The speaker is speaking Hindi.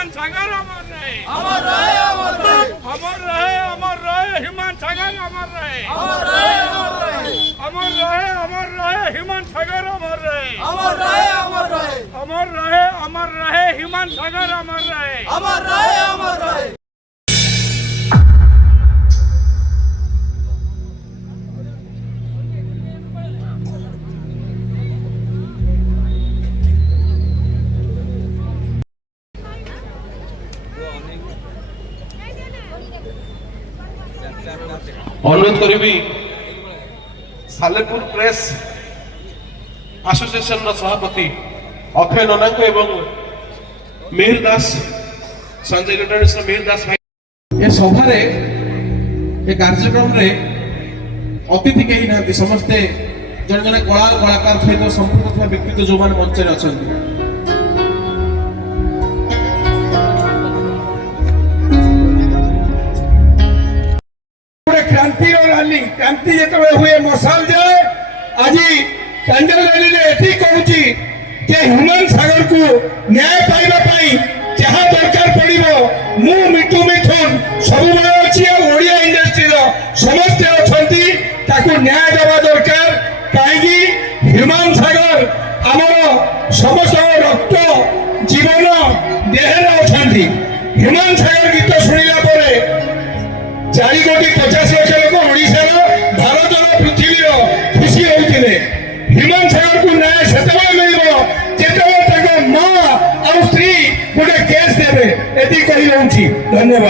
हिमांशु सागर अमर रहे, अमर रहे, अमर रहे, अमर रहे, अमर रहे हिमांशु सागर अमर रहे, अमर रहे, अमर रहे, अमर रहे, अमर रहे हिमांशु सागर अमर रहे, अमर रहे, अमर रहे, अमर रहे, अमर रहे हिमांशु सागर अमर रहे, अमर रहे, अमर रहे। अनुरोध करी सालेपुर प्रेस एसोसिएशन सभापति अक्षय नना को एवं मिहिर दास संजय इंटरनेशनल मिहिर दास भाई ये सभा रे ये कार्यक्रम रे अतिथि कहीं ना समस्ते जन जन कला कलाकार सहित संपूर्ण व्यक्तित्व जो मान मंच रे अछंती क्रांति रैली क्रांति जो हुए मशाल जाए आज कैंडल रैली एटी कहूँ हिमांशु सागर को न्याय पाइबा जहाँ दरकार पड़ो मु मिठू मिथुन सब अच्छी ओडिया इंडस्ट्री समस्ते अच्छा न्याय देवा दरकार कहीं हिमांशु सागर आमर समस्त रक्त जीवन देहरे अच्छा हिमांशु सागर गीत शुणिला 4 कोटी 50 लाख लोग ओडिशा भारत पृथ्वी खुशी होते हिमांशु सागर को न्याय से मिल जो माँ और स्त्री गोटे केस देवे ये धन्यवाद।